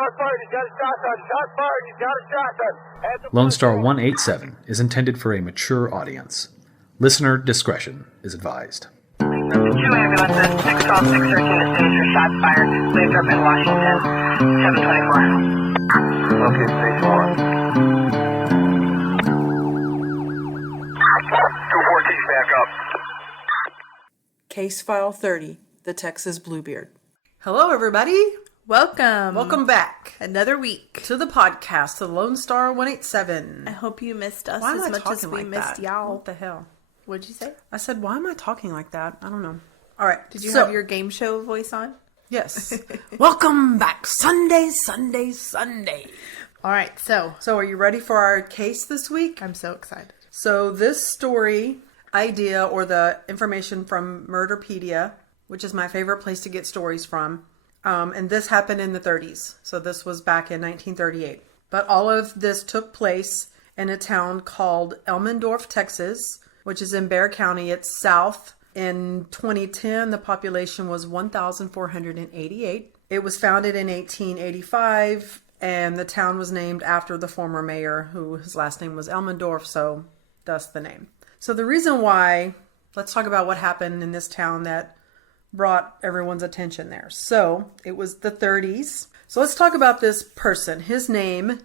Shot fired. He's got a shotgun. Shot fired. He's got a shotgun. Lone Star 187 is intended for a mature audience. Listener discretion is advised. 2 ambulances, 612, 613 is for shots fired. Waves up in Washington, 724. Okay, stage 1. 214, back up. Case File 30, the Texas Bluebeard. Hello, everybody. Welcome back another week. to the podcast, the Lone Star 187. I hope you missed us Why am as I much as talking we like missed that? y'all. What the hell? What'd you say? I said, why am I talking like that? I don't know. All right. Did you so, have your game show voice on? Yes. Welcome back. Sunday. All right, so So, are you ready for our case this week? I'm so excited. So, this story idea or the information from Murderpedia, which is my favorite place to get stories from. And this happened in the 30s. So this was back in 1938. But all of this took place in a town called Elmendorf, Texas, which is in Bexar County. It's south. In 2010, the population was 1,488. It was founded in 1885, and the town was named after the former mayor, who his last name was Elmendorf, so thus the name. So the reason why, let's talk about what happened in this town that brought everyone's attention there. So it was the 30s. So let's talk about this person. His name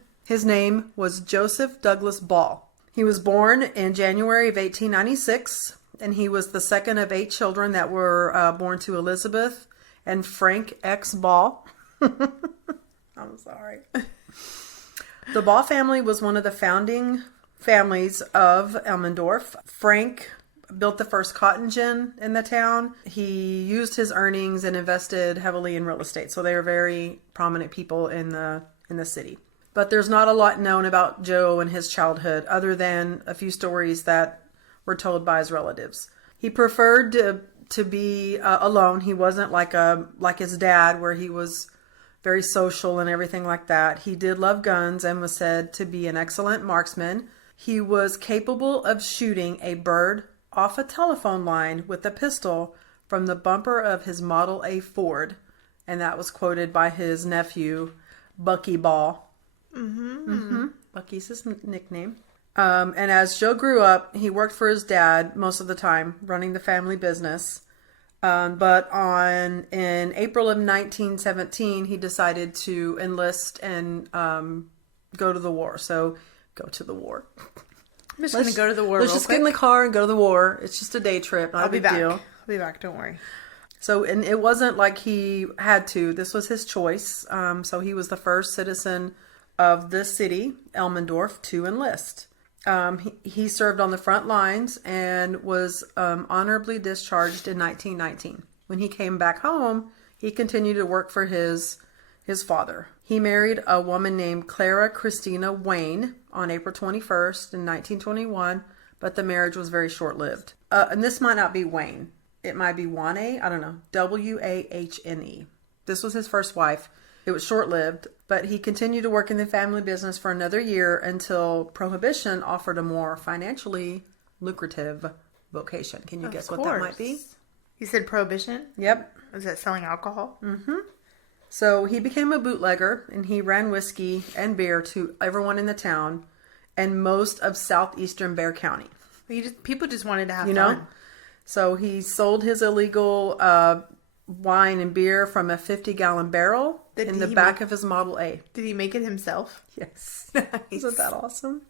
was Joseph Douglas Ball. He was born in January of 1896, and he was the second of 8 children that were born to Elizabeth and Frank X. Ball. I'm sorry. The Ball family was one of the founding families of Elmendorf. Frank built the first cotton gin in the town. He used his earnings and invested heavily in real estate. So they were very prominent people in the city. But there's not a lot known about Joe and his childhood other than a few stories that were told by his relatives. He preferred to be alone. He wasn't like his dad, where he was very social and everything like that. He did love guns and was said to be an excellent marksman. He was capable of shooting a bird off a telephone line with a pistol from the bumper of his Model A Ford. And that was quoted by his nephew, Bucky Ball. Bucky's his nickname. And as Joe grew up, he worked for his dad most of the time, running the family business. But in April of 1917, he decided to enlist and go to the war. So, go to the war. I'm just going to go to the war Let's real just quick. get in the car and go to the war. It's just a day trip, not I'll a be big back. deal. I'll be back, don't worry. So, and it wasn't like he had to. This was his choice. So he was the first citizen of this city, Elmendorf, to enlist. He served on the front lines and was honorably discharged in 1919. When he came back home, he continued to work for his father. He married a woman named Clara Christina Wayne on April 21st in 1921, but the marriage was very short-lived. And this might not be Wayne. It might be Wahne. I don't know. Wahne. This was his first wife. It was short-lived, but he continued to work in the family business for another year until Prohibition offered a more financially lucrative vocation. Can you guess what that might be? You said Prohibition? Yep. Was that selling alcohol? So he became a bootlegger, and he ran whiskey and beer to everyone in the town and most of southeastern Bexar County. People just wanted to have You fun. know? So he sold his illegal wine and beer from a 50-gallon barrel in the back of his Model A. Did he make it himself? Yes. Isn't that awesome?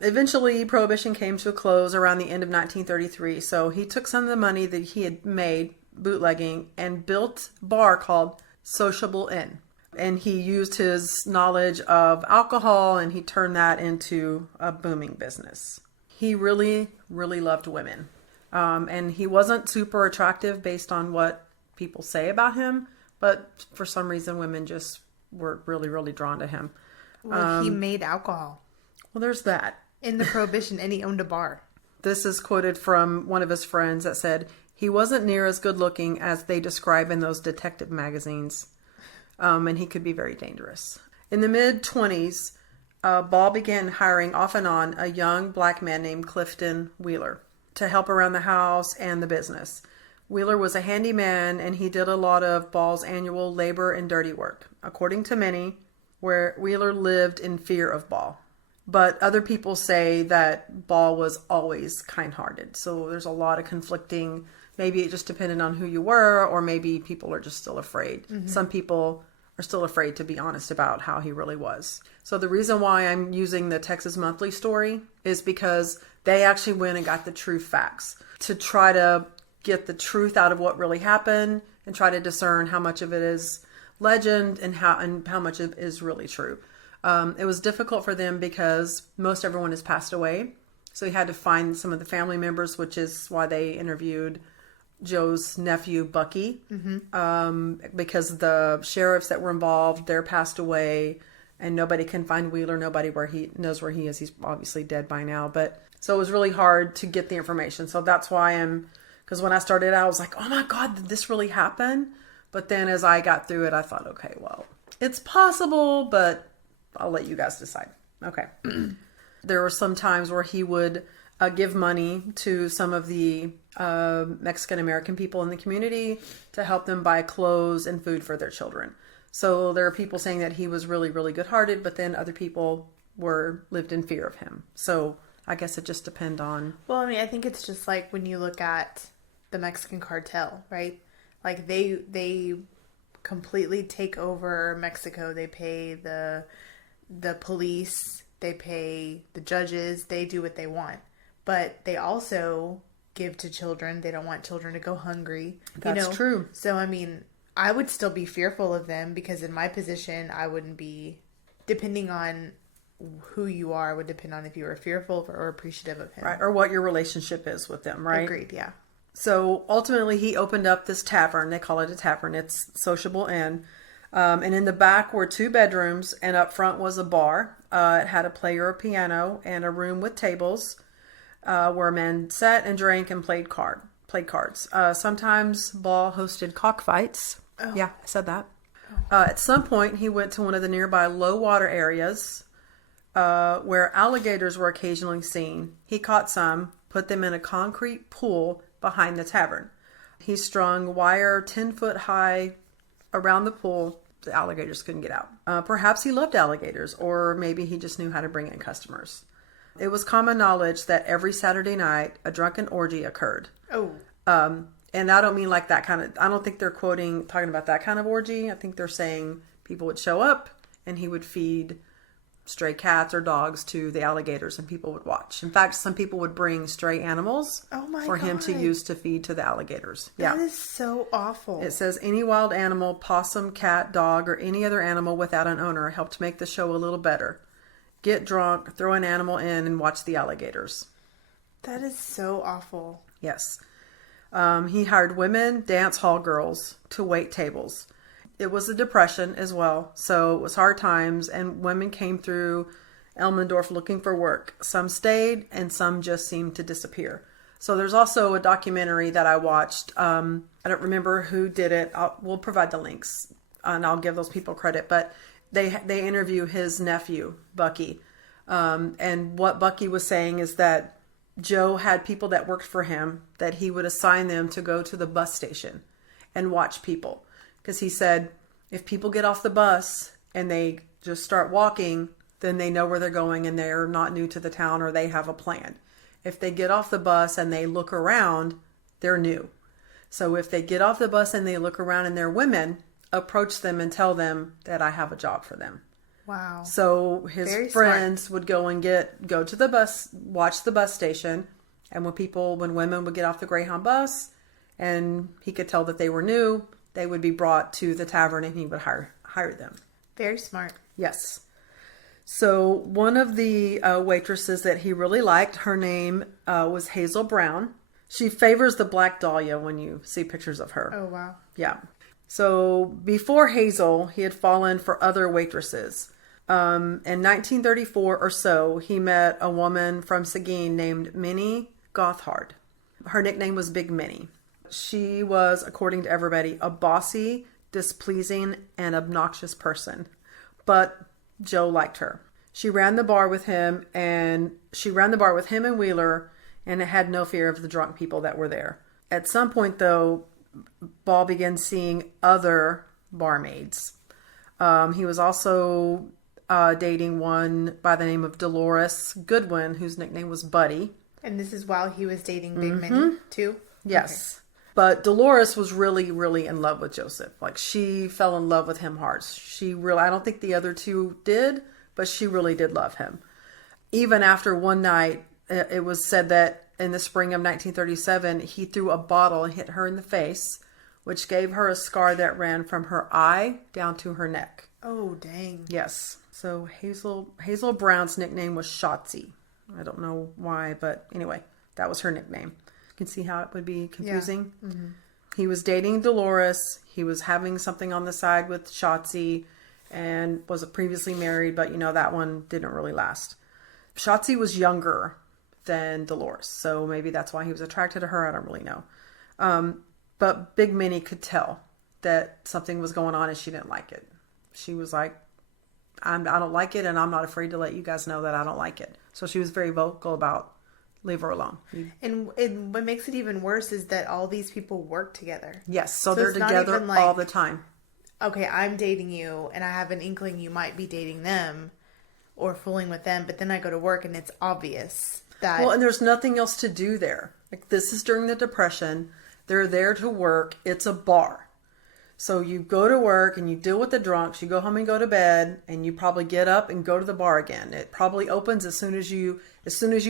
Eventually, Prohibition came to a close around the end of 1933. So he took some of the money that he had made bootlegging and built a bar called Sociable Inn. And he used his knowledge of alcohol and he turned that into a booming business. He really, really loved women. And he wasn't super attractive based on what people say about him, but for some reason women just were really, really drawn to him. Well, he made alcohol Well, there's that. in the Prohibition, and he owned a bar. This is quoted from one of his friends that said, he wasn't near as good looking as they describe in those detective magazines. And he could be very dangerous. In the mid-20s, Ball began hiring off and on a young black man named Clifton Wheeler to help around the house and the business. Wheeler was a handyman and he did a lot of Ball's annual labor and dirty work. According to many, where Wheeler lived in fear of Ball. But other people say that Ball was always kind-hearted. So there's a lot of conflicting. Maybe it just depended on who you were, or maybe people are just still afraid. Some people are still afraid to be honest about how he really was. So the reason why I'm using the Texas Monthly story is because they actually went and got the true facts to try to get the truth out of what really happened and try to discern how much of it is legend and how much of it is really true. It was difficult for them because most everyone has passed away. So he had to find some of the family members, which is why they interviewed Joe's nephew, Bucky, because the sheriffs that were involved, they're passed away and nobody can find Wheeler. Nobody knows where he is. He's obviously dead by now. But so it was really hard to get the information. So that's why because when I started out, I was like, oh my God, did this really happen? But then as I got through it, I thought, okay, well, it's possible, but I'll let you guys decide. Okay. There were some times where he would give money to some of the Mexican-American people in the community to help them buy clothes and food for their children. So there are people saying that he was really, really good-hearted, but then other people lived in fear of him. So I guess it just depends on... Well, I mean, I think it's just like when you look at the Mexican cartel, right? Like they completely take over Mexico. They pay the police, they pay the judges, they do what they want. But they also give to children. They don't want children to go hungry. That's true. So, I mean, I would still be fearful of them because in my position, I wouldn't be, depending on who you are, would depend on if you were fearful or appreciative of him. Right, or what your relationship is with them, right? Agreed, yeah. So ultimately he opened up this tavern. They call it a tavern. It's Sociable Inn. And in the back were 2 bedrooms and up front was a bar. It had a player, a piano, and a room with tables where men sat and drank and played cards. Sometimes Ball hosted cockfights. Oh. Yeah, I said that. At some point he went to one of the nearby low water areas where alligators were occasionally seen. He caught some, put them in a concrete pool behind the tavern. He strung wire 10 foot high around the pool. The alligators couldn't get out. Perhaps he loved alligators, or maybe he just knew how to bring in customers. It was common knowledge that every Saturday night a drunken orgy occurred. Oh. And I don't mean like that kind of, I don't think they're talking about that kind of orgy. I think they're saying people would show up and he would feed stray cats or dogs to the alligators and people would watch. In fact, some people would bring stray animals for him to use to feed to the alligators. That is so awful. It says any wild animal, possum, cat, dog, or any other animal without an owner helped make the show a little better. Get drunk, throw an animal in, and watch the alligators. That is so awful. Yes. He hired women, dance hall girls to wait tables. It was a depression as well, so it was hard times, and women came through Elmendorf looking for work. Some stayed, and some just seemed to disappear. So there's also a documentary that I watched. I don't remember who did it. We'll provide the links, and I'll give those people credit. But they interview his nephew, Bucky. And what Bucky was saying is that Joe had people that worked for him that he would assign them to go to the bus station and watch people. Because he said, if people get off the bus and they just start walking, then they know where they're going and they're not new to the town or they have a plan. If they get off the bus and they look around, they're new. So if they get off the bus and they look around and they're women, approach them and tell them that I have a job for them. Wow. So his Very friends smart. would go to the bus, watch the bus station. And when women would get off the Greyhound bus and he could tell that they were new, they would be brought to the tavern and he would hire them. Very smart. Yes. So one of the waitresses that he really liked, her name was Hazel Brown. She favors the Black Dahlia when you see pictures of her. Oh, wow. Yeah. So before Hazel, he had fallen for other waitresses. In 1934 or so, he met a woman from Seguin named Minnie Gothard. Her nickname was Big Minnie. She was, according to everybody, a bossy, displeasing, and obnoxious person. But Joe liked her. She ran the bar with him and Wheeler, and had no fear of the drunk people that were there. At some point, though, Ball began seeing other barmaids. He was also dating one by the name of Dolores Goodwin, whose nickname was Buddy. And this is while he was dating Big Minnie, too? Yes. But Dolores was really, really in love with Joseph. Like, she fell in love with him hard. I don't think the other two did, but she really did love him. Even after one night, it was said that in the spring of 1937, he threw a bottle and hit her in the face, which gave her a scar that ran from her eye down to her neck. Oh, dang. Yes. So Hazel Brown's nickname was Shotzi. I don't know why, but anyway, that was her nickname. You can see how it would be confusing. Yeah. Mm-hmm. He was dating Dolores. He was having something on the side with Shotzi and was previously married, but that one didn't really last. Shotzi was younger than Dolores, so maybe that's why he was attracted to her. I don't really know. But Big Minnie could tell that something was going on and she didn't like it. She was like, I don't like it, and I'm not afraid to let you guys know that I don't like it. So she was very vocal about leave her alone. And what makes it even worse is that all these people work together. Yes, so they're together all the time. Okay, I'm dating you, and I have an inkling you might be dating them or fooling with them, but then I go to work and it's obvious that... Well, and there's nothing else to do there. Like, this is during the Depression. They're there to work. It's a bar. So you go to work and you deal with the drunks, you go home and go to bed, and you probably get up and go to the bar again. It probably opens as soon as you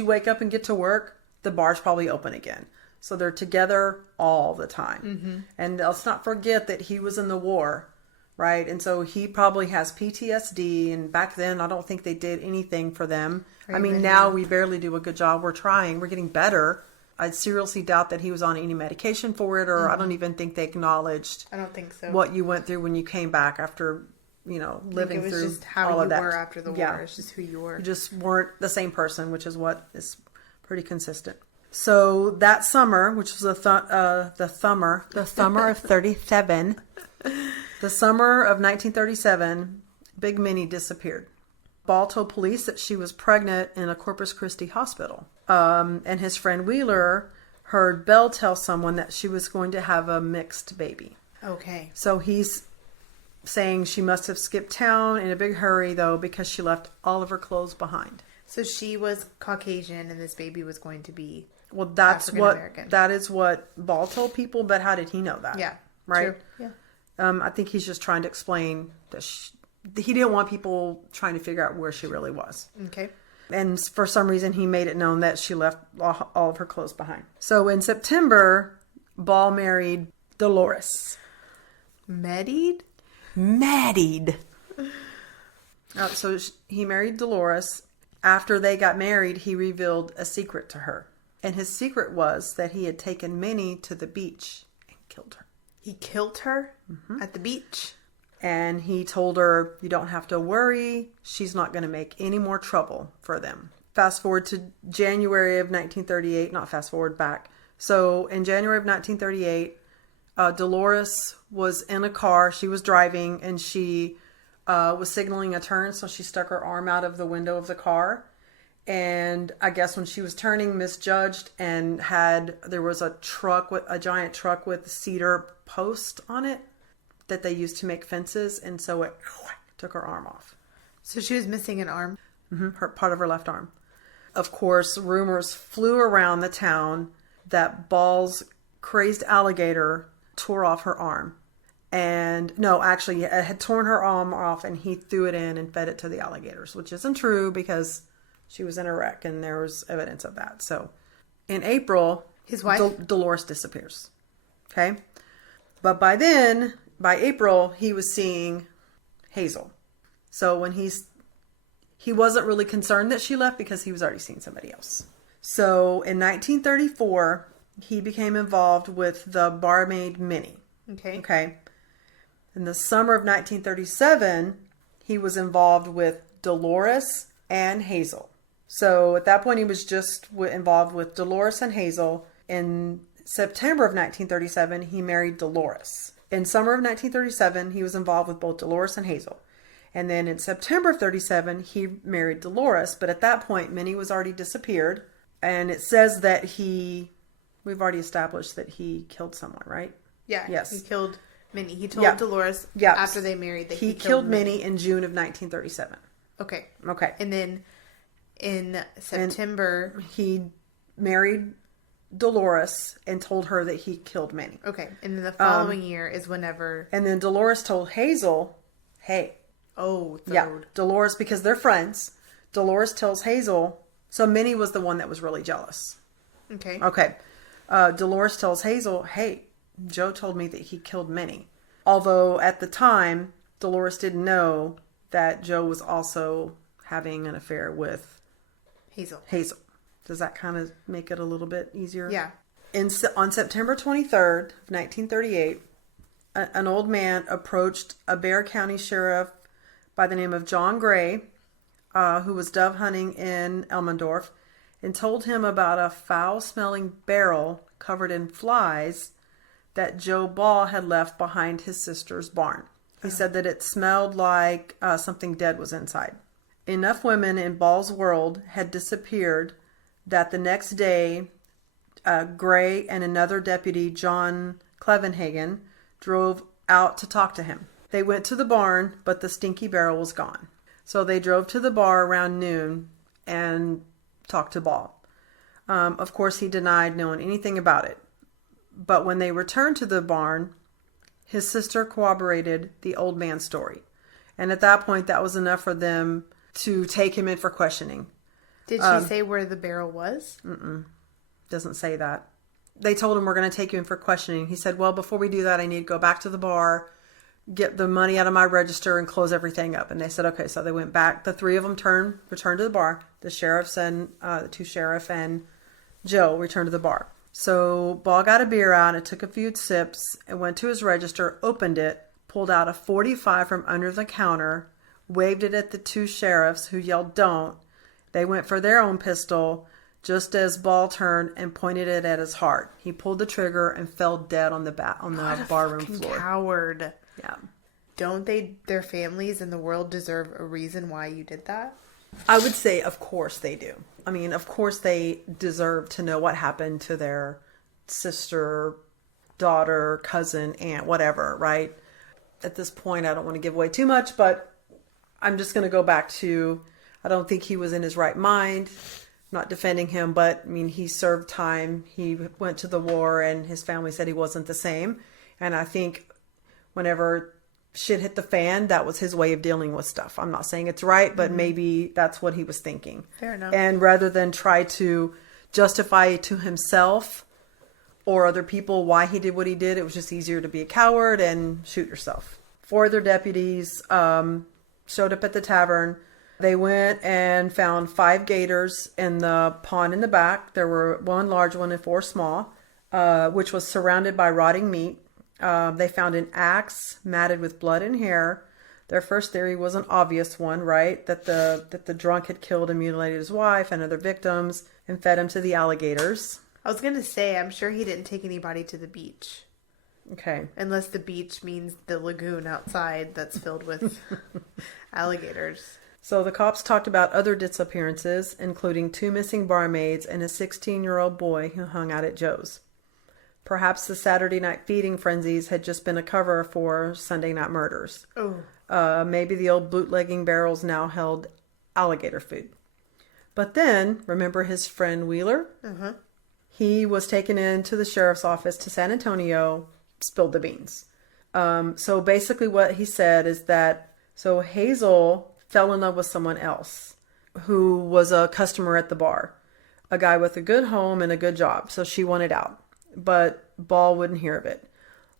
wake up and get to work, the bar's probably open again. So they're together all the time. Mm-hmm. And let's not forget that he was in the war, right? And so he probably has PTSD, and back then I don't think they did anything for them. Right, I mean, now we barely do a good job. We're trying. We're getting better. I seriously doubt that he was on any medication for it, or I don't even think they acknowledged. I don't think so. What you went through when you came back after, living through all of that. It was just how you were after the war. It's just who you were. You just weren't the same person, which is what is pretty consistent. So that summer, which was the summer of 37, the summer of 1937, Big Minnie disappeared. Ball told police that she was pregnant in a Corpus Christi hospital. And his friend Wheeler heard Bell tell someone that she was going to have a mixed baby. Okay. So he's saying she must have skipped town in a big hurry, though, because she left all of her clothes behind. So she was Caucasian and this baby was going to be that is what Ball told people, but how did he know that? Yeah. Right? True. Yeah. I think he's just trying to explain that he didn't want people trying to figure out where she really was. Okay. And for some reason, he made it known that she left all of her clothes behind. So in September, Ball married Dolores. Married? So he married Dolores. After they got married, he revealed a secret to her. And his secret was that he had taken Minnie to the beach and killed her. He killed her at the beach? And he told her, you don't have to worry. She's not going to make any more trouble for them. Fast forward to January of 1938. Not fast forward, back. So in January of 1938, Dolores was in a car. She was driving and she was signaling a turn. So she stuck her arm out of the window of the car. And I guess when she was turning, misjudged and there was a giant truck with cedar post on it that they used to make fences, and so it took her arm off. So she was missing an arm? Mm-hmm, part of her left arm. Of course, rumors flew around the town that Ball's crazed alligator tore off her arm. And no, actually, it had torn her arm off, and he threw it in and fed it to the alligators, which isn't true because she was in a wreck, and there was evidence of that. So in April, his wife Dolores disappears. Okay? But by April, he was seeing Hazel. So when he wasn't really concerned that she left because he was already seeing somebody else. So in 1934, he became involved with the barmaid Minnie. Okay. In the summer of 1937, he was involved with Dolores and Hazel. So at that point, he was just involved with Dolores and Hazel. In September of 1937, he married Dolores. In summer of 1937, he was involved with both Dolores and Hazel. And then in September of 37, he married Dolores. But at that point, Minnie was already disappeared. And it says that we've already established that he killed someone, right? Yeah. Yes. He killed Minnie. He told Yeah. Dolores Yeah. after they married that He killed Minnie in June of 1937. Okay. Okay. And then in September. He married Dolores and told her that he killed Minnie. Okay. And then the following year is whenever. And then Dolores told Hazel, hey. Oh, third. Yeah. Dolores, because they're friends. Dolores tells Hazel. So Minnie was the one that was really jealous. Okay. Okay. Dolores tells Hazel, hey, Joe told me that he killed Minnie. Although at the time, Dolores didn't know that Joe was also having an affair with Hazel. Does that kind of make it a little bit easier? Yeah. On September 23rd, of 1938, an old man approached a Bexar County sheriff by the name of John Gray, who was dove hunting in Elmendorf, and told him about a foul-smelling barrel covered in flies that Joe Ball had left behind his sister's barn. He said that it smelled like something dead was inside. Enough women in Ball's world had disappeared that the next day, Gray and another deputy, John Clevenhagen, drove out to talk to him. They went to the barn, but the stinky barrel was gone. So they drove to the bar around noon and talked to Ball. Of course, he denied knowing anything about it. But when they returned to the barn, his sister corroborated the old man's story. And at that point, that was enough for them to take him in for questioning. Did she say where the barrel was? Doesn't say that. They told him, we're going to take you in for questioning. He said, well, before we do that, I need to go back to the bar, get the money out of my register, and close everything up. And they said, okay. So they went back. The three of them returned to the bar. The sheriffs and the two sheriff and Joe returned to the bar. So Ball got a beer out and took a few sips and went to his register, opened it, pulled out a .45 from under the counter, waved it at the two sheriffs, who yelled, don't. They went for their own pistol, just as Ball turned and pointed it at his heart. He pulled the trigger and fell dead on the barroom floor. Coward. Yeah. Don't their families and the world deserve a reason why you did that? I would say, of course they do. I mean, of course they deserve to know what happened to their sister, daughter, cousin, aunt, whatever, right? At this point, I don't want to give away too much, but I'm just going to go back to, I don't think he was in his right mind. I'm not defending him, but I mean, he served time. He went to the war and his family said he wasn't the same. And I think whenever shit hit the fan, that was his way of dealing with stuff. I'm not saying it's right, but maybe that's what he was thinking. Fair enough. And rather than try to justify to himself or other people why he did what he did, it was just easier to be a coward and shoot yourself. 4 other deputies showed up at the tavern. They went and found 5 gators in the pond in the back. There were 1 large one and 4 small, which was surrounded by rotting meat. They found an axe matted with blood and hair. Their first theory was an obvious one, right? That the drunk had killed and mutilated his wife and other victims and fed him to the alligators. I was going to say, I'm sure he didn't take anybody to the beach. Okay. Unless the beach means the lagoon outside that's filled with alligators. So the cops talked about other disappearances, including 2 missing barmaids and a 16-year-old boy who hung out at Joe's. Perhaps the Saturday night feeding frenzies had just been a cover for Sunday night murders. Oh. Maybe the old bootlegging barrels now held alligator food. But then, remember his friend Wheeler? Uh-huh. He was taken into the sheriff's office to San Antonio, spilled the beans. So basically what he said is that, so Hazel fell in love with someone else who was a customer at the bar. A guy with a good home and a good job. So she wanted out. But Ball wouldn't hear of it.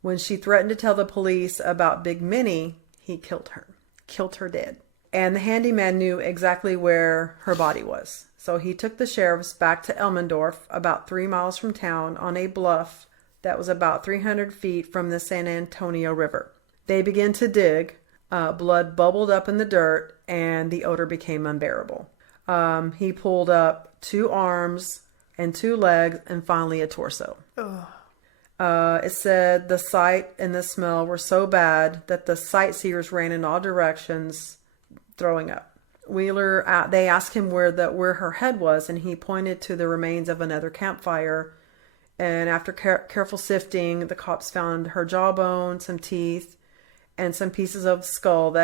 When she threatened to tell the police about Big Minnie, he killed her dead. And the handyman knew exactly where her body was. So he took the sheriffs back to Elmendorf, about 3 miles from town, on a bluff that was about 300 feet from the San Antonio River. They began to dig. Blood bubbled up in the dirt, and the odor became unbearable. He pulled up 2 arms and 2 legs, and finally a torso. It said the sight and the smell were so bad that the sightseers ran in all directions, throwing up. Wheeler, they asked him where her head was, and he pointed to the remains of another campfire And after careful sifting, the cops found her jawbone, some teeth, and some pieces of skull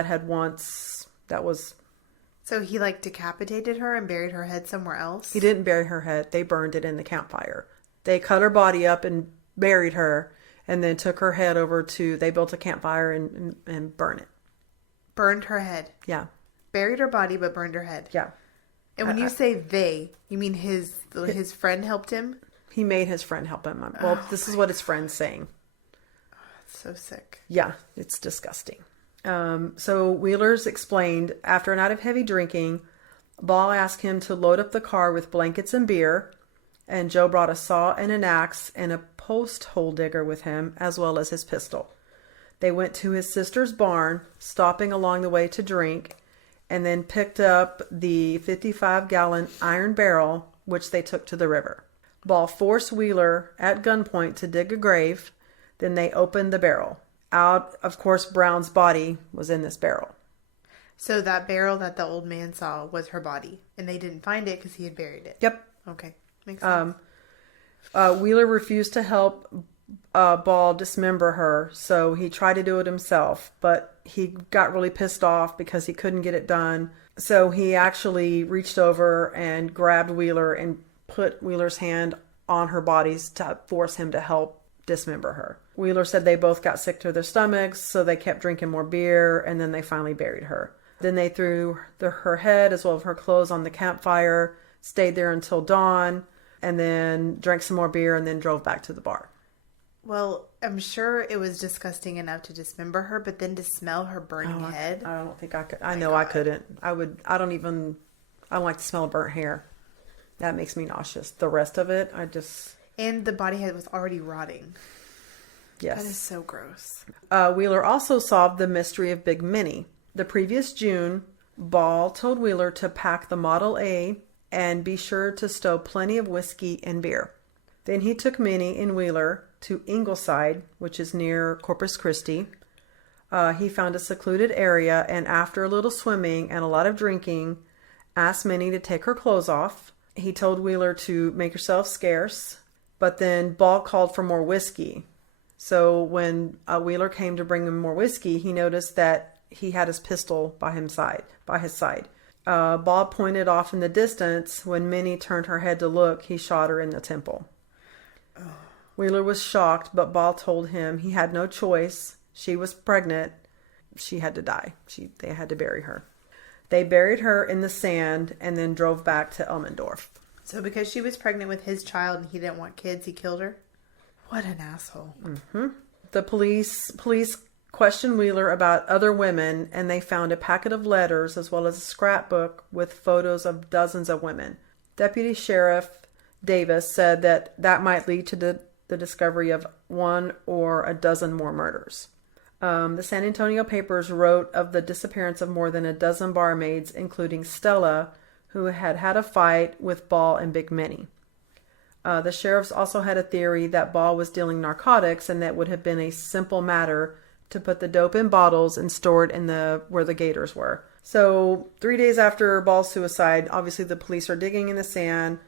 So he like decapitated her and buried her head somewhere else? He didn't bury her head. They burned it in the campfire. They cut her body up and buried her, and then took her head over they built a campfire and burned it. Burned her head. Yeah. Buried her body, but burned her head. Yeah. And when you say they, you mean his friend helped him? He made his friend help him. Well, this is what his friend's saying. That's so sick. Yeah, it's disgusting. So Wheeler's explained, after a night of heavy drinking, Ball asked him to load up the car with blankets and beer, and Joe brought a saw and an axe and a post hole digger with him, as well as his pistol. They went to his sister's barn, stopping along the way to drink, and then picked up the 55-gallon iron barrel, which they took to the river. Ball forced Wheeler at gunpoint to dig a grave. Then they opened the barrel. Out, of course, Brown's body was in this barrel. So that barrel that the old man saw was her body, and they didn't find it because he had buried it. Yep. Okay, makes sense. Wheeler refused to help Ball dismember her, so he tried to do it himself, but he got really pissed off because he couldn't get it done. So he actually reached over and grabbed Wheeler and put Wheeler's hand on her bodies to force him to help dismember her. Wheeler said they both got sick to their stomachs, so they kept drinking more beer, and then they finally buried her. Then they threw her head as well as her clothes on the campfire, stayed there until dawn, and then drank some more beer, and then drove back to the bar. Well, I'm sure it was disgusting enough to dismember her, but then to smell her burning head. I don't think I could. I know I couldn't. I don't like the smell of burnt hair. That makes me nauseous. The rest of it, And the body head was already rotting. Yes. That is so gross. Wheeler also solved the mystery of Big Minnie. The previous June, Ball told Wheeler to pack the Model A and be sure to stow plenty of whiskey and beer. Then he took Minnie and Wheeler to Ingleside, which is near Corpus Christi. He found a secluded area, and after a little swimming and a lot of drinking, asked Minnie to take her clothes off. He told Wheeler to make herself scarce, but then Ball called for more whiskey. So when Wheeler came to bring him more whiskey, he noticed that he had his pistol by his side. Ball pointed off in the distance. When Minnie turned her head to look, he shot her in the temple. Wheeler was shocked, but Ball told him he had no choice. She was pregnant. She had to die. They had to bury her. They buried her in the sand and then drove back to Elmendorf. So because she was pregnant with his child and he didn't want kids, he killed her? What an asshole. Mm-hmm. The police questioned Wheeler about other women, and they found a packet of letters as well as a scrapbook with photos of dozens of women. Deputy Sheriff Davis said that might lead to the discovery of one or a dozen more murders. The San Antonio papers wrote of the disappearance of more than a dozen barmaids, including Stella, who had a fight with Ball and Big Minnie. The sheriffs also had a theory that Ball was dealing narcotics, and that would have been a simple matter to put the dope in bottles and store it in where the gators were. So 3 days after Ball's suicide, obviously the police are digging in the sand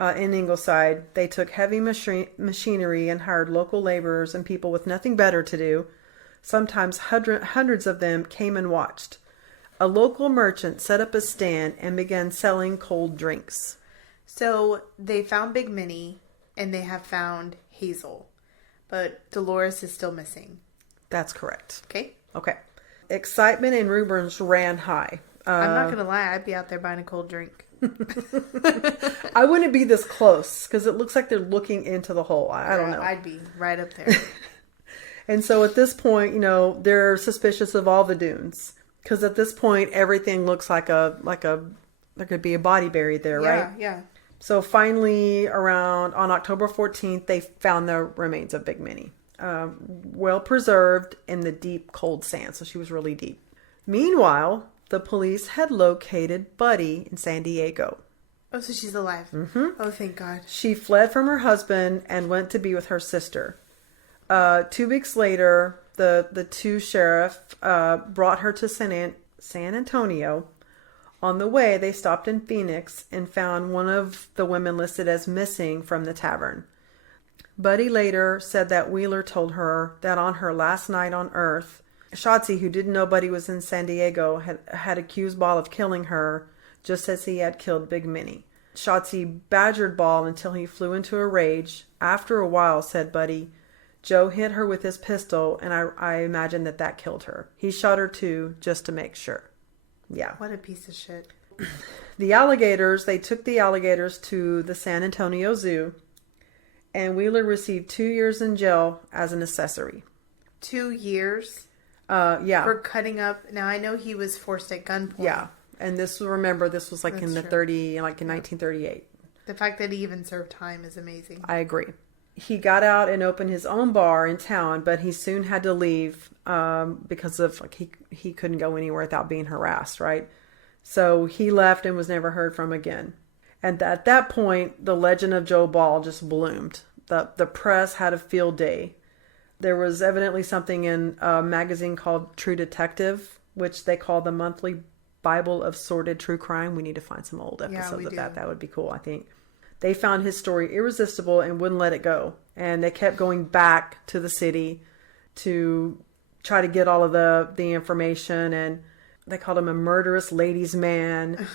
in Ingleside. They took heavy machinery and hired local laborers and people with nothing better to do. Sometimes hundreds of them came and watched. A local merchant set up a stand and began selling cold drinks. So they found Big Minnie and they have found Hazel, but Dolores is still missing. That's correct. Okay. Excitement in Rubens ran high. I'm not going to lie. I'd be out there buying a cold drink. I wouldn't be this close because it looks like they're looking into the hole. I don't know. I'd be right up there. And so at this point, they're suspicious of all the dunes because at this point, everything looks like there could be a body buried there, right? Yeah. So finally, on October 14th, they found the remains of Big Minnie, well preserved in the deep, cold sand. So she was really deep. Meanwhile, the police had located Buddy in San Diego. Oh, so she's alive. Mm-hmm. Oh, thank God. She fled from her husband and went to be with her sister. 2 weeks later, the two sheriffs brought her to San Antonio. On the way, they stopped in Phoenix and found one of the women listed as missing from the tavern. Buddy later said that Wheeler told her that on her last night on Earth, Shotzi, who didn't know Buddy was in San Diego, had accused Ball of killing her, just as he had killed Big Minnie. Shotzi badgered Ball until he flew into a rage. After a while, said Buddy, Joe hit her with his pistol, and I imagine that killed her. He shot her too, just to make sure. Yeah. What a piece of shit. They took the alligators to the San Antonio Zoo, and Wheeler received 2 years in jail as an accessory. 2 years? Yeah. For cutting up. Now, I know he was forced at gunpoint. Yeah. And this was like That's in the true. in 1938. The fact that he even served time is amazing. I agree. He got out and opened his own bar in town, but he soon had to leave because of he couldn't go anywhere without being harassed, right? So he left and was never heard from again. And at that point, the legend of Joe Ball just bloomed. The press had a field day. There was evidently something in a magazine called True Detective, which they call the monthly Bible of sordid true crime. We need to find some old episodes of that. That would be cool, I think. They found his story irresistible and wouldn't let it go. And they kept going back to the city to try to get all of the information. And they called him a murderous ladies' man.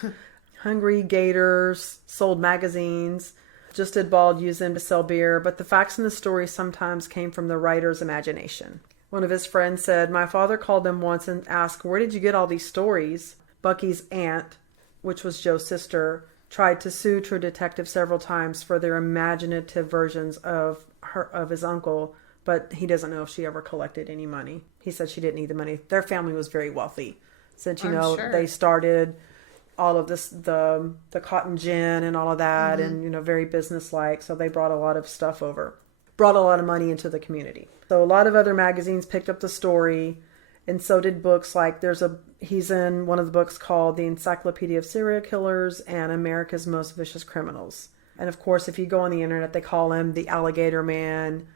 Hungry gators, sold magazines. Just did Bald use them to sell beer. But the facts in the story sometimes came from the writer's imagination. One of his friends said, my father called them once and asked, where did you get all these stories? Bucky's aunt, which was Joe's sister, tried to sue True Detective several times for their imaginative versions of his uncle, but he doesn't know if she ever collected any money. He said she didn't need the money. Their family was very wealthy. Since, Sure. they started all of this, the cotton gin and all of that, and, very businesslike. So they brought a lot of stuff over, brought a lot of money into the community. So a lot of other magazines picked up the story, and so did books like he's in one of the books called The Encyclopedia of Serial Killers and America's Most Vicious Criminals. And of course, if you go on the internet, they call him the Alligator Man,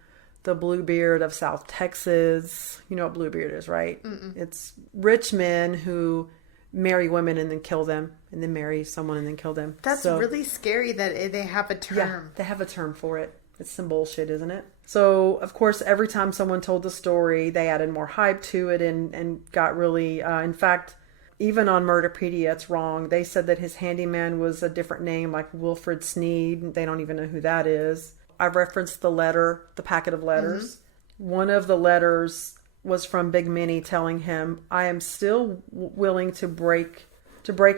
the Bluebeard of South Texas. You know what Bluebeard is, right? Mm-mm. It's rich men who marry women and then kill them, and then marry someone and then kill them. That's really scary that they have a term. Yeah, they have a term for it. It's some bullshit, isn't it? So, of course, every time someone told the story, they added more hype to it and got really... in fact, even on Murderpedia, it's wrong. They said that his handyman was a different name, like Wilfred Sneed. They don't even know who that is. I referenced the packet of letters. Mm-hmm. One of the letters was from Big Minnie telling him, I am still willing to break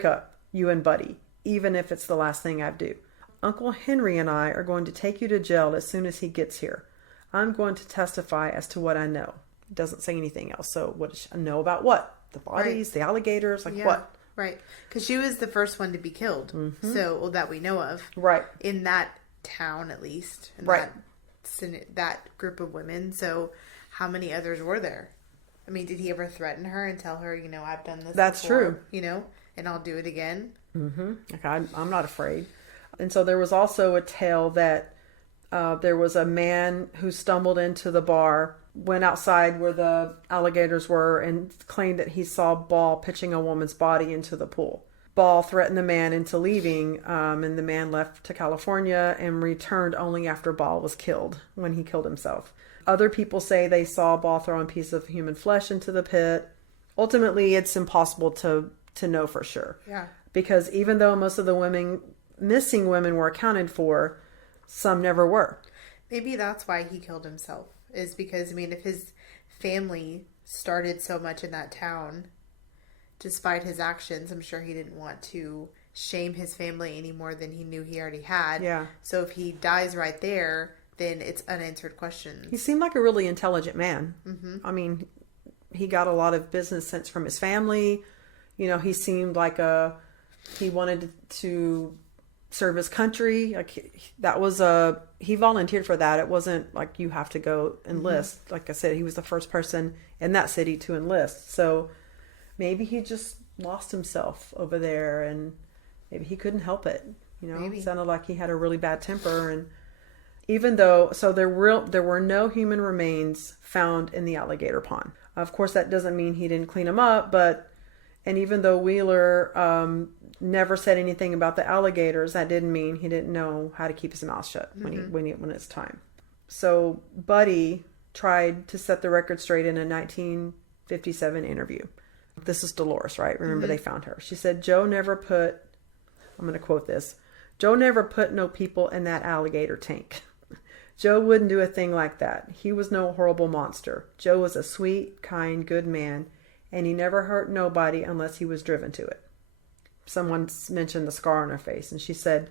up you and Buddy, even if it's the last thing I do. Uncle Henry and I are going to take you to jail as soon as he gets here. I'm going to testify as to what I know. It doesn't say anything else. So what does she know about what? The bodies, the alligators, what? Right. Because she was the first one to be killed. Mm-hmm. So, that we know of. Right. In that town, at least. In that group of women. So, how many others were there? I mean, did he ever threaten her and tell her, I've done this That's before, true. And I'll do it again? Mm-hmm. Okay, I'm not afraid. And so there was also a tale that there was a man who stumbled into the bar, went outside where the alligators were, and claimed that he saw Ball pitching a woman's body into the pool. Ball threatened the man into leaving, and the man left to California and returned only after Ball was killed, when he killed himself. Other people say they saw Ball throwing pieces of human flesh into the pit. Ultimately, it's impossible to know for sure. Yeah. Because even though most of the missing women were accounted for, some never were. Maybe that's why he killed himself, is because, if his family started so much in that town, despite his actions, I'm sure he didn't want to shame his family any more than he knew he already had. Yeah. So if he dies right there, then it's unanswered questions. He seemed like a really intelligent man. Mm-hmm. He got a lot of business sense from his family. He seemed like he wanted to serve his country. He volunteered for that. It wasn't like you have to go enlist. Mm-hmm. Like I said, he was the first person in that city to enlist. So maybe he just lost himself over there, and maybe he couldn't help it. It sounded like he had a really bad temper. And even though, there were no human remains found in the alligator pond. Of course, that doesn't mean he didn't clean them up, and even though Wheeler never said anything about the alligators, that didn't mean he didn't know how to keep his mouth shut when it's time. So Buddy tried to set the record straight in a 1957 interview. This is Dolores, right? Remember, they found her. She said, I'm going to quote this, Joe never put no people in that alligator tank. Joe wouldn't do a thing like that. He was no horrible monster. Joe was a sweet, kind, good man, and he never hurt nobody unless he was driven to it. Someone mentioned the scar on her face, and she said,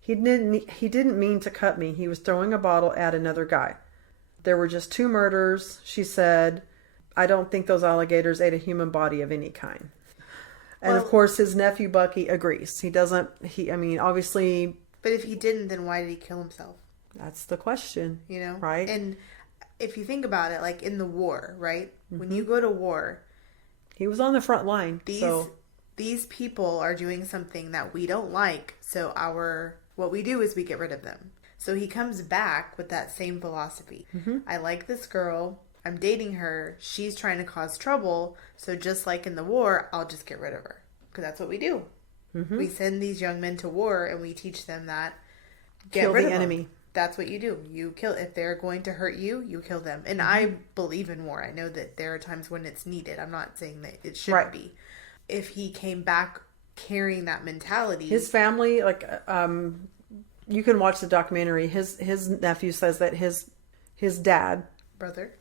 he didn't mean to cut me. He was throwing a bottle at another guy. There were just 2 murders. She said, I don't think those alligators ate a human body of any kind. And of course, his nephew Bucky agrees. Obviously. But if he didn't, then why did he kill himself? That's the question. Right? And if you think about it, like in the war, right? When you go to war, he was on the front line. These people are doing something that we don't like. So what we do is we get rid of them. So he comes back with that same philosophy. I like this girl. I'm dating her. She's trying to cause trouble. So just like in the war, I'll just get rid of her. Because that's what we do. We send these young men to war and we teach them that Kill the enemy. That's what you do. You kill. If they're going to hurt you, you kill them. And I believe in war. I know that there are times when it's needed. I'm not saying that it shouldn't be. If he came back carrying that mentality. His family, you can watch the documentary. His nephew says that his dad. Brother?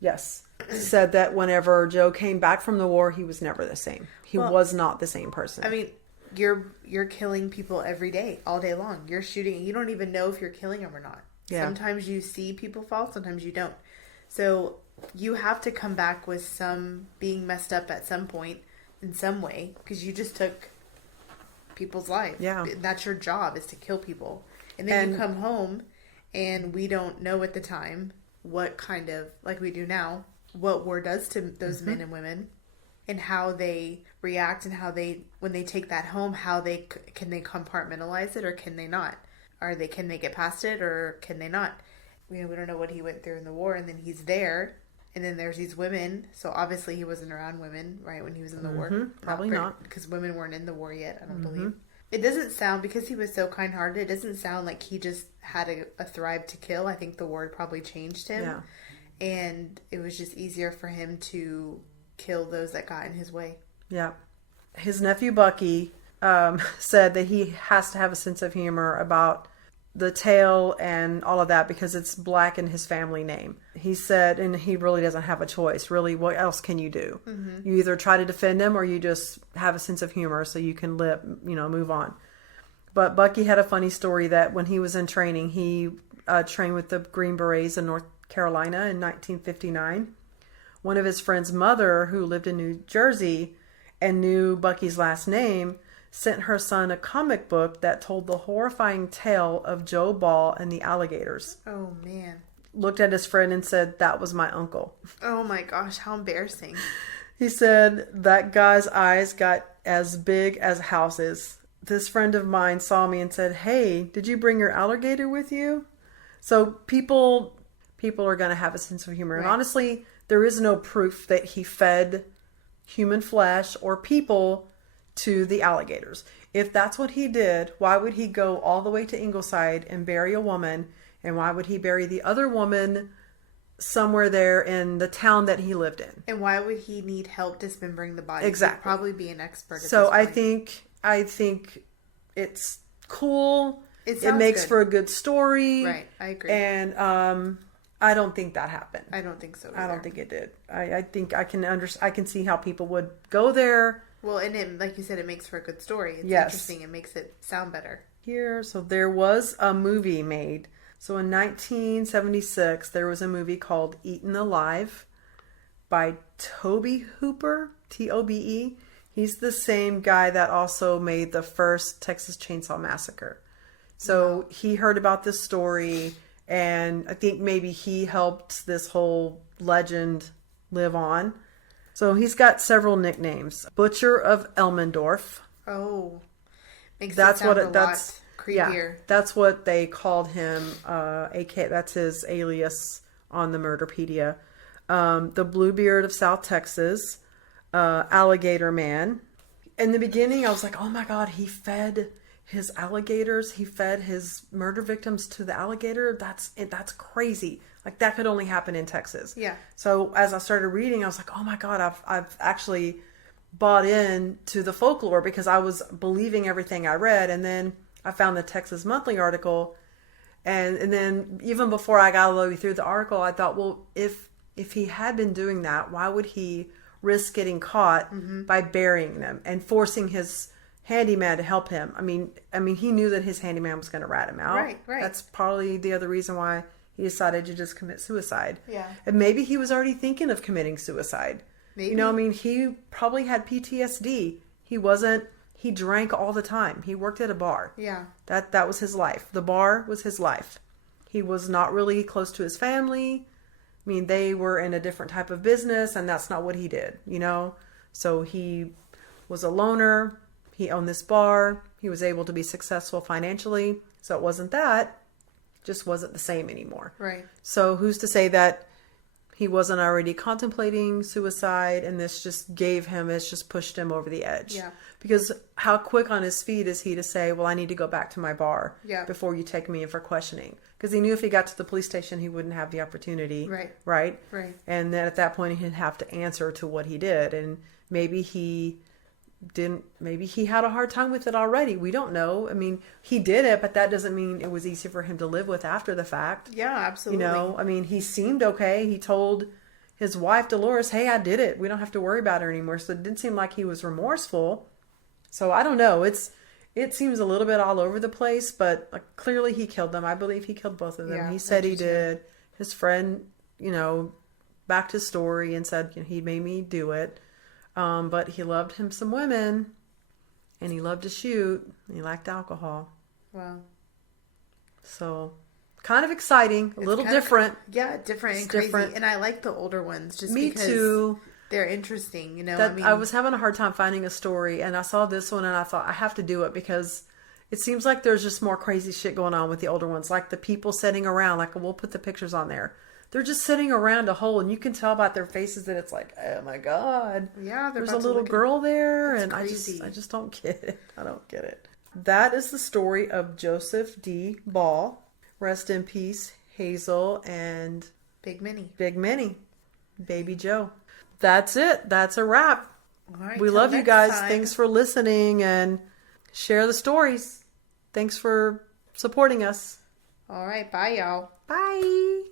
Yes. Said that whenever Joe came back from the war, he was never the same. He was not the same person. I mean, you're killing people every day, all day long. You're shooting. You don't even know if you're killing them or not. Yeah. Sometimes you see people fall. Sometimes you don't. So you have to come back with some being messed up at some point in some way because you just took people's lives. Yeah. That's your job, is to kill people. And then you come home and we don't know at the time what kind of, like we do now, what war does to those men and women and how they react and how they, when they take that home, how they, can they compartmentalize it or can they not? Can they get past it or can they not? We don't know what he went through in the war, and then he's there, and then there's these women. So obviously he wasn't around women, right, when he was in the war. Probably not. Because women weren't in the war yet, I don't believe. It doesn't sound, because he was so kind-hearted, it doesn't sound like he just had a thrive to kill. I think the war probably changed him. Yeah. And it was just easier for him to kill those that got in his way. Yeah. His nephew Bucky said that he has to have a sense of humor about the tale and all of that because it's black in his family name. He said, and he really doesn't have a choice. Really, what else can you do? You either try to defend him or you just have a sense of humor so you can move on. But Bucky had a funny story that when he was in training, he trained with the Green Berets in North Carolina in 1959. One of his friend's mother, who lived in New Jersey and knew Bucky's last name, sent her son a comic book that told the horrifying tale of Joe Ball and the alligators. Oh, man. Looked at his friend and said, "That was my uncle." Oh, my gosh. How embarrassing. He said, "That guy's eyes got as big as houses. This friend of mine saw me and said, 'Hey, did you bring your alligator with you?'" So people are going to have a sense of humor. Right. And honestly, there is no proof that he fed human flesh or people to the alligators. If that's what he did, why would he go all the way to Ingleside and bury a woman? And why would he bury the other woman somewhere there in the town that he lived in? And why would he need help dismembering the body? Exactly. He'd probably be an expert at so this point. I think it's cool. It makes good for a good story. Right, I agree. And I don't think that happened. I don't think so either. I don't think it did. I think I can see how people would go there. Well, and it, like you said, it makes for a good story. It's Yes. interesting. It makes it sound better. So there was a movie made. So in 1976, there was a movie called Eaten Alive by Tobe Hooper, Tobe. He's the same guy that also made the first Texas Chainsaw Massacre. So he heard about this story, and I think maybe he helped this whole legend live on. So he's got several nicknames. Butcher of Elmendorf. Oh, makes That's it sound what a that's lot creepier. That's what they called him. That's his alias on the Murderpedia. The Bluebeard of South Texas. Alligator Man. In the beginning, I was like, oh my God, he fed his alligators. He fed his murder victims to the alligator. That's crazy. Like, that could only happen in Texas. Yeah. So as I started reading, I was like, oh my God, I've actually bought in to the folklore because I was believing everything I read. And then I found the Texas Monthly article. And then even before I got all the way through the article, I thought, well, if he had been doing that, why would he risk getting caught by burying them and forcing his handyman to help him? I mean, he knew that his handyman was going to rat him out. Right. That's probably the other reason why he decided to just commit suicide. Yeah. And maybe he was already thinking of committing suicide. Maybe. You know, I mean, he probably had PTSD. He drank all the time. He worked at a bar. Yeah. That was his life. The bar was his life. He was not really close to his family. I mean, they were in a different type of business, and that's not what he did, you know? So he was a loner. He owned this bar. He was able to be successful financially. So it wasn't that. Just wasn't the same anymore. Right. So who's to say that he wasn't already contemplating suicide, and it's just pushed him over the edge. Yeah. Because how quick on his feet is he to say, well, I need to go back to my bar before you take me in for questioning? Because he knew if he got to the police station, he wouldn't have the opportunity. Right. And then at that point, he'd have to answer to what he did. And maybe he had a hard time with it already. We don't know. I mean, he did it, but that doesn't mean it was easy for him to live with after the fact. Yeah, absolutely. You know, I mean, he seemed okay. He told his wife, Dolores, hey, I did it. We don't have to worry about her anymore. So it didn't seem like he was remorseful. So I don't know. It seems a little bit all over the place, but clearly he killed them. I believe he killed both of them. Yeah, he said he did. His friend, backed his story and said, he made me do it. But he loved him some women, and he loved to shoot, and he liked alcohol. Wow. So, kind of exciting, a little different. Different and crazy. Different. And I like the older ones just Me because too. they're interesting, you know? I was having a hard time finding a story, and I saw this one, and I thought, I have to do it because it seems like there's just more crazy shit going on with the older ones. Like the people sitting around, we'll put the pictures on there. They're just sitting around a hole, and you can tell about their faces that it's like, oh my God. Yeah, there's a little girl there, and crazy. I just don't get it. I don't get it. That is the story of Joseph D. Ball. Rest in peace, Hazel and Big Minnie. Baby Joe. That's it. That's a wrap. All right, we till love you next guys. time. Thanks for listening and share the stories. Thanks for supporting us. All right, bye, y'all. Bye.